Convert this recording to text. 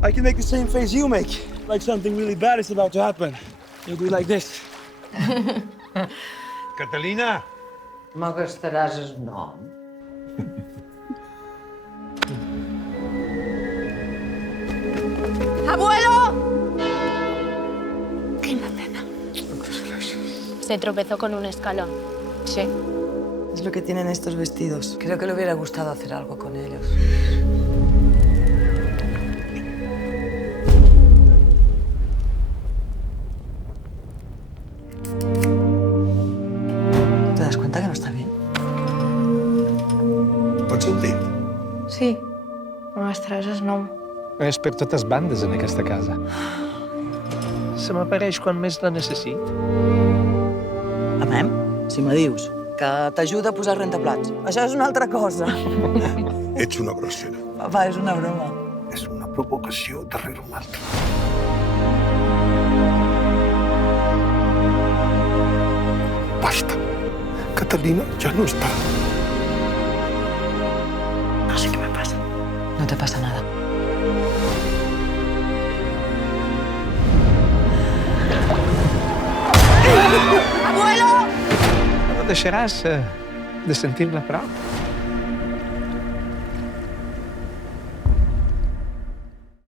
I can make the same face you make. Like something really bad is about to happen. You do like this. Catalina! Me gastaràs el nom. ¡Abuelo! Se tropezó con un escalón. Sí. Es lo que tienen estos vestidos. Creo que le hubiera gustado hacer algo con ellos. ¿Te das cuenta que no está bien? Pots sentir? Sí, me gastaràs el nom. És per totes bandes en aquesta casa. Se m'apareix quan més la necessit. Amem, si me dius que t'ajuda a posar rentaplats. Això és una altra cosa. Ets una grossera. Va, és una broma. És una provocació darrere una altra. Basta. Catalina ja no està. No sé qué me pasa. No te pasa nada. ¡Abuelo! No deixaràs de sentir-la prop?